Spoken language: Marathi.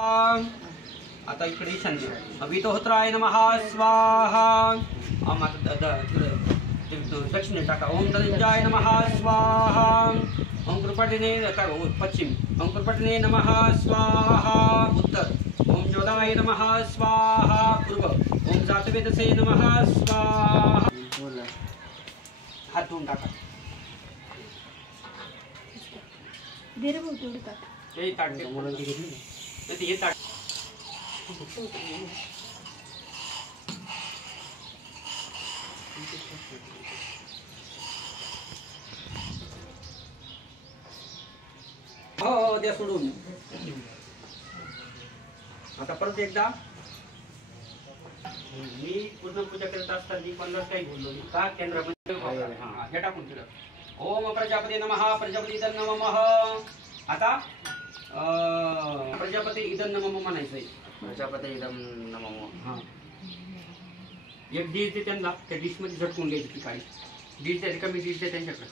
आता इकडे ईशान्य अभितोत्राय नमः स्वाहा. दक्षिणे टाका. ओम धनंजय नमः स्वाहा. ओम कृपटिने पश्चिम. ओम कृपटिने नमः स्वाहा. उत्तर. ओम जोदाय नमः स्वाहा. पूर्व. ओम जातवेदसे नमः स्वाहा. हात धुवून टाका. ते ताट हे ताट. हो द्या सोडून. आता परत एकदा मी पूर्ण पूजा करत असताना पन्नास काही बोललो का केंद्रामध्ये हे टाकून दिलं. ओम प्रजापती नमः. प्रजापती इदं नमः. आता प्रजापती इदं नमः म्हणायचंय. प्रजापती इदं नमः. हा एक डिश दे त्यांना. त्या डिश मध्ये झटकून घ्यायची ती काळी डिश द्या. रिकामी डिश द्या त्यांच्याकडे.